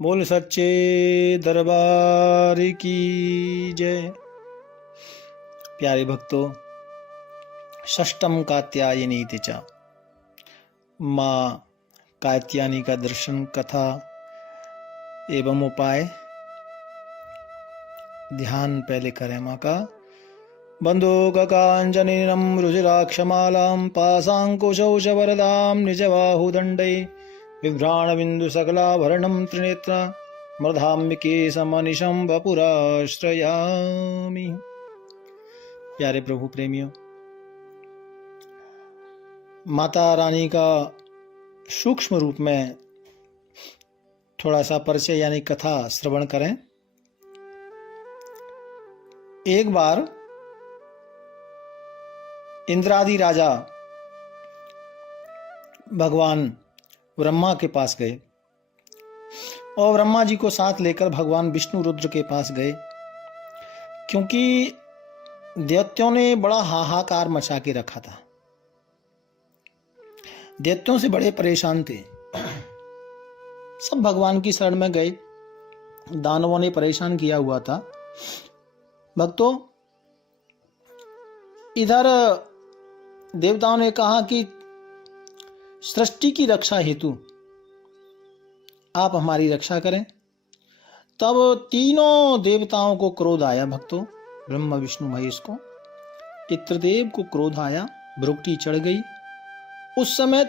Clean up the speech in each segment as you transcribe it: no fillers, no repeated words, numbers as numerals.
बोल सच्चे दरबार की जय। प्यारे भक्तों, षष्टम कात्यायनी तिचा माँ कात्यायनी का दर्शन, कथा एवं उपाय ध्यान पहले करें। माँ का बंदूककांचनीनं रुचिराक्षमालां पाशाङ्कुशौषवरदां निजबाहुदण्डै बिभ्राणबिन्दुसकलाभरणं त्रिनेत्रा मर्धाम्बिके समनिशं वपुराश्रयामि। प्यारे प्रभु प्रेमियों, माता रानी का सूक्ष्म रूप में थोड़ा सा परिचय यानी कथा श्रवण करें। एक बार इंद्रादि राजा भगवान ब्रह्मा के पास गए और ब्रह्मा जी को साथ लेकर भगवान विष्णु रुद्र के पास गए, क्योंकि दैत्यों ने बड़ा हाहाकार मचा के रखा था। दैत्यों से बड़े परेशान थे, सब भगवान की शरण में गए। दानवों ने परेशान किया हुआ था। भक्तों, इधर देवताओं ने कहा कि सृष्टि की रक्षा हेतु आप हमारी रक्षा करें। तब तीनों देवताओं को क्रोध आया। भक्तों, ब्रह्मा विष्णु महेश को, इंद्रदेव को क्रोध आया, भ्रुकुटी चढ़ गई। उस समय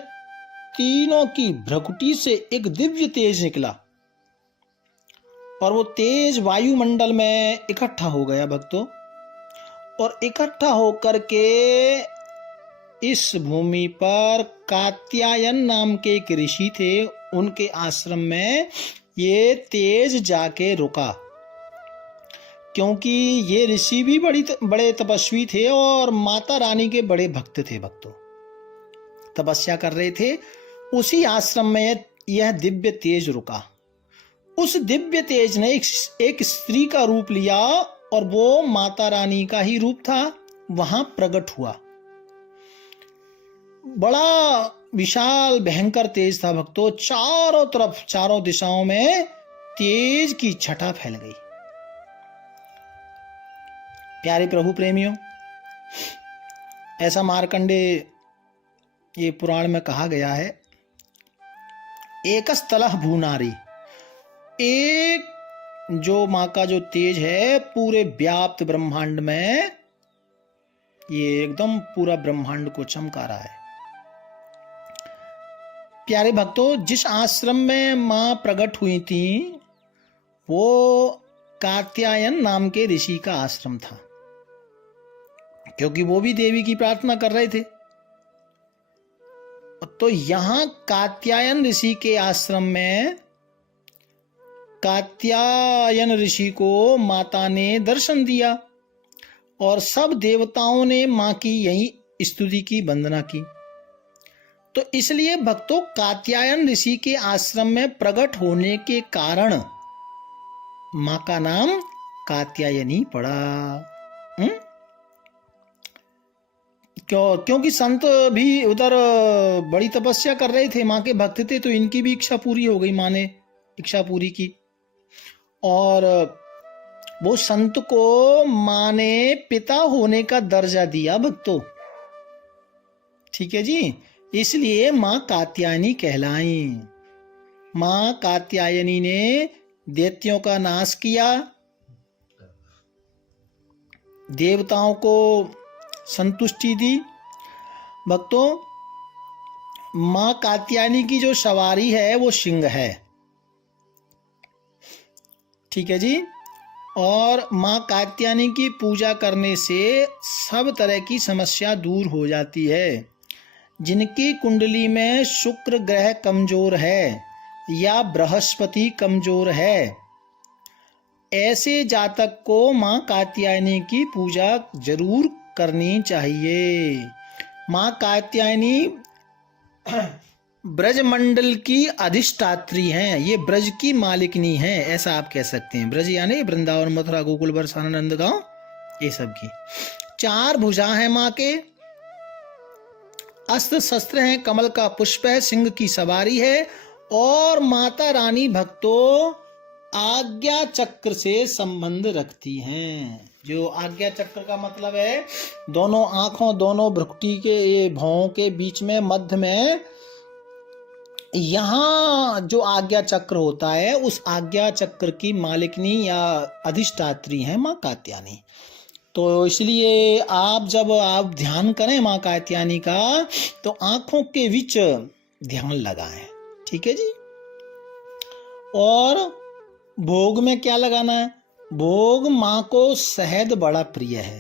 तीनों की भ्रुकुटी से एक दिव्य तेज निकला और वो तेज वायुमंडल में इकट्ठा हो गया। भक्तों, और इकट्ठा होकर के इस भूमि पर कात्यायन नाम के एक ऋषि थे, उनके आश्रम में ये तेज जाके रुका, क्योंकि ये ऋषि भी बड़े तपस्वी थे और माता रानी के बड़े भक्त थे। भक्तों, तपस्या कर रहे थे। उसी आश्रम में यह दिव्य तेज रुका। उस दिव्य तेज ने एक स्त्री का रूप लिया और वो माता रानी का ही रूप था, वहां प्रकट हुआ। बड़ा विशाल भयंकर तेज था। भक्तों, चारों तरफ, चारों दिशाओं में तेज की छटा फैल गई। प्यारे प्रभु प्रेमियों, ऐसा मार्कंडेय ये पुराण में कहा गया है, एकस्तलह भूनारी, एक जो माँ का जो तेज है पूरे व्याप्त ब्रह्मांड में, ये एकदम पूरा ब्रह्मांड को चमका रहा है। प्यारे भक्तों, जिस आश्रम में माँ प्रकट हुई थी वो कात्यायन नाम के ऋषि का आश्रम था, क्योंकि वो भी देवी की प्रार्थना कर रहे थे। तो यहां कात्यायन ऋषि के आश्रम में कात्यायन ऋषि को माता ने दर्शन दिया और सब देवताओं ने मां की यही स्तुति की, वंदना की। तो इसलिए भक्तों, कात्यायन ऋषि के आश्रम में प्रकट होने के कारण मां का नाम कात्यायनी पड़ा। क्योंकि संत भी उधर बड़ी तपस्या कर रहे थे, मां के भक्त थे, तो इनकी भी इच्छा पूरी हो गई। मां ने इच्छा पूरी की और वो संत को मां ने पिता होने का दर्जा दिया। भक्तों, ठीक है जी, इसलिए मां कात्यायनी कहलाई। मां कात्यायनी ने दैत्यों का नाश किया, देवताओं को संतुष्टि दी। भक्तों, मां कात्यायनी की जो सवारी है वो सिंह है, ठीक है जी। और मां कात्यायनी की पूजा करने से सब तरह की समस्या दूर हो जाती है। जिनकी कुंडली में शुक्र ग्रह कमजोर है या बृहस्पति कमजोर है, ऐसे जातक को मां कात्यायनी की पूजा जरूर करनी चाहिए। मां कात्यायनी ब्रजमंडल की अधिष्ठात्री हैं, ये ब्रज की मालिकनी हैं, ऐसा आप कह सकते हैं। ब्रज यानी वृंदावन, मथुरा, गोकुल, बरसाना, गांव, ये सब की। चार भुजा हैं मां के, अस्त्र शस्त्र हैं, कमल का पुष्प है, सिंह की सवारी है और माता रानी भक्तों आज्ञा चक्र से संबंध रखती हैं। जो आज्ञा चक्र का मतलब है दोनों आंखों, दोनों भ्रुकुटी के, ये भौं के बीच में, मध्य में, यहाँ जो आज्ञा चक्र होता है, उस आज्ञा चक्र की मालिकनी या अधिष्ठात्री है माँ कात्यायनी। तो इसलिए जब आप ध्यान करें माँ कात्यायनी का, तो आंखों के बीच ध्यान लगाएं। ठीक है जी। और भोग में क्या लगाना है? भोग माँ को शहद बड़ा प्रिय है,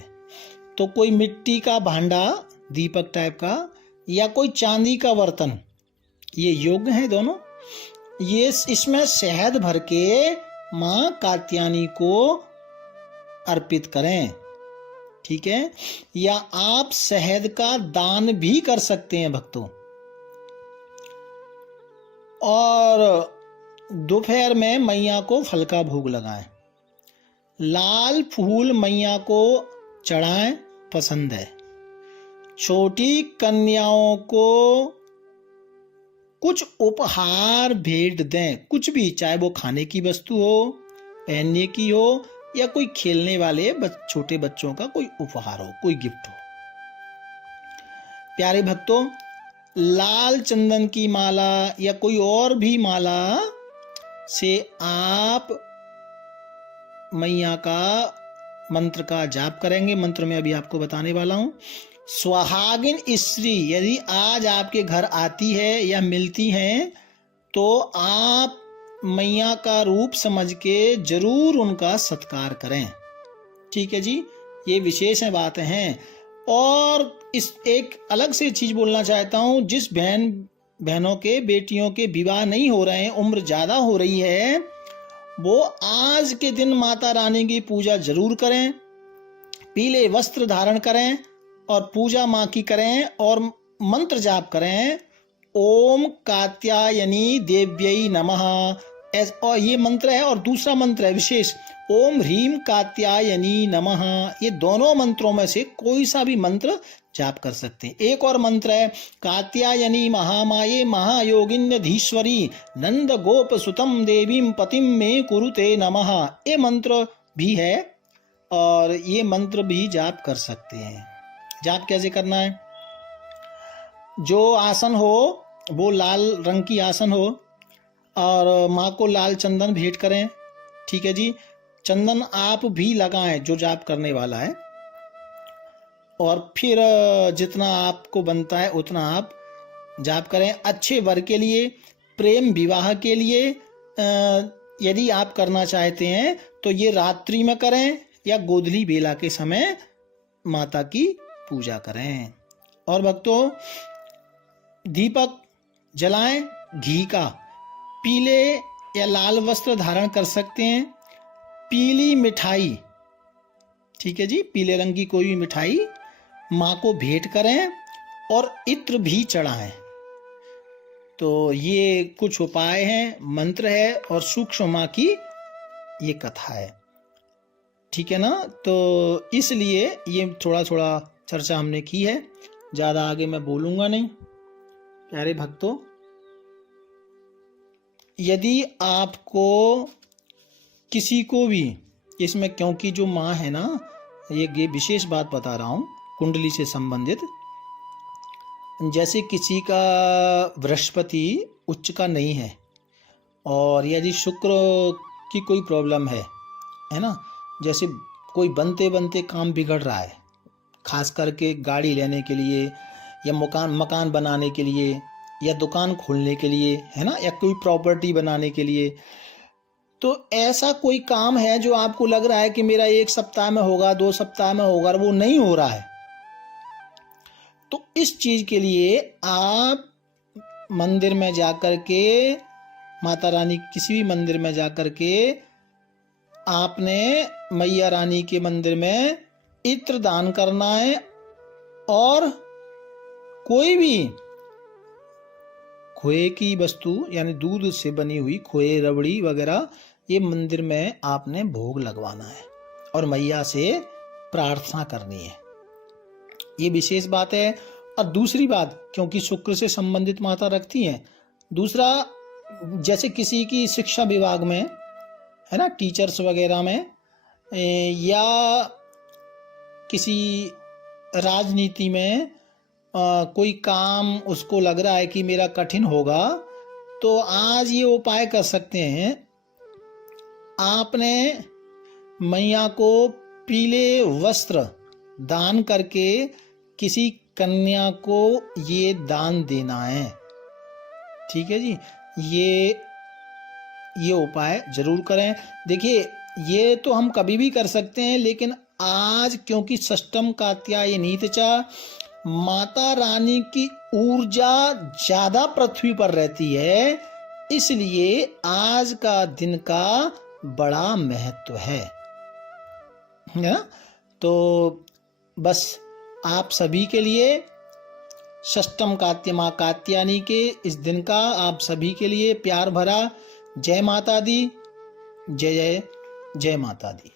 तो कोई मिट्टी का भांडा, दीपक टाइप का, या कोई चांदी का बर्तन, ये योग्य है दोनों। ये इसमें शहद भर के माँ कात्यायनी को अर्पित करें। ठीक है। या आप शहद का दान भी कर सकते हैं भक्तों। और दोपहर में मैया को फल का भोग लगाएं। लाल फूल मैया को चढ़ाएं, पसंद है। छोटी कन्याओं को कुछ उपहार भेंट दें, कुछ भी, चाहे वो खाने की वस्तु हो, पहनने की हो, या कोई खेलने वाले छोटे बच्चों का कोई उपहार हो, कोई गिफ्ट हो। प्यारे भक्तों, लाल चंदन की माला या कोई और भी माला से आप मैया का मंत्र का जाप करेंगे। मंत्र में अभी आपको बताने वाला हूं। सुहागिन स्त्री यदि आज आपके घर आती है या मिलती हैं, तो आप मैया का रूप समझ के जरूर उनका सत्कार करें। ठीक है जी, ये विशेष बातें हैं। और इस एक अलग से चीज बोलना चाहता हूं, जिस बहनों के, बेटियों के विवाह नहीं हो रहे हैं, उम्र ज्यादा हो रही है, वो आज के दिन माता रानी की पूजा जरूर करें, पीले वस्त्र धारण करें और पूजा माँ की करें और मंत्र जाप करें। ओम कात्यायनी देव्यै नमः, और ये मंत्र है। और दूसरा मंत्र है विशेष, ओम ह्रीम कात्यायनी नमः। ये दोनों मंत्रों में से कोई सा भी मंत्र जाप कर सकते हैं। एक और मंत्र है, कात्यायनी महामाये महायोगिन्यधीश्वरी नंद गोप सुतम देवीम पतिम में कुरुते नमः। ये मंत्र भी है और ये मंत्र भी जाप कर सकते हैं। जाप कैसे करना है? जो आसन हो वो लाल रंग की आसन हो और माँ को लाल चंदन भेंट करें। ठीक है जी। चंदन आप भी लगाएं जो जाप करने वाला है, और फिर जितना आपको बनता है उतना आप जाप करें। अच्छे वर के लिए, प्रेम विवाह के लिए यदि आप करना चाहते हैं तो ये रात्रि में करें या गोधली बेला के समय माता की पूजा करें। और भक्तों, दीपक जलाएं घी का, पीले या लाल वस्त्र धारण कर सकते हैं। पीली मिठाई, ठीक है जी, पीले रंग की कोई भी मिठाई माँ को भेंट करें और इत्र भी चढ़ाएं। तो ये कुछ उपाय हैं, मंत्र है और सूक्ष्म माँ की ये कथा है। ठीक है ना। तो इसलिए ये थोड़ा थोड़ा चर्चा हमने की है, ज़्यादा आगे मैं बोलूँगा नहीं। प्यारे भक्तों, यदि आपको किसी को भी इसमें, क्योंकि जो माँ है ना, ये विशेष बात बता रहा हूँ कुंडली से संबंधित, जैसे किसी का बृहस्पति उच्च का नहीं है और यदि शुक्र की कोई प्रॉब्लम है ना, जैसे कोई बनते बनते काम बिगड़ रहा है, खास करके गाड़ी लेने के लिए या मकान बनाने के लिए या दुकान खोलने के लिए, है ना, या कोई प्रॉपर्टी बनाने के लिए, तो ऐसा कोई काम है जो आपको लग रहा है कि मेरा 1 सप्ताह में होगा, 2 सप्ताह में होगा, वो नहीं हो रहा है, तो इस चीज के लिए आप मंदिर में जाकर के, माता रानी किसी भी मंदिर में जाकर के, आपने मैया रानी के मंदिर में इत्र दान करना है। और कोई भी खोए की वस्तु यानी दूध से बनी हुई खोए, रबड़ी वगैरह, ये मंदिर में आपने भोग लगवाना है और मैया से प्रार्थना करनी है। ये विशेष बात है। और दूसरी बात, क्योंकि शुक्र से संबंधित माता रखती हैं, दूसरा जैसे किसी की शिक्षा विभाग में है ना, टीचर्स वगैरह में, या किसी राजनीति में कोई काम उसको लग रहा है कि मेरा कठिन होगा, तो आज ये उपाय कर सकते हैं। आपने मैया को पीले वस्त्र दान करके किसी कन्या को ये दान देना है। ठीक है जी, ये उपाय जरूर करें। देखिए, ये तो हम कभी भी कर सकते हैं, लेकिन आज क्योंकि षष्ठम कात्यायनी च, माता रानी की ऊर्जा ज्यादा पृथ्वी पर रहती है, इसलिए आज का दिन का बड़ा महत्व है ना। तो बस आप सभी के लिए षष्ठम कात्य कात्यायनी के इस दिन का आप सभी के लिए प्यार भरा जय माता दी, जय जय जय माता दी।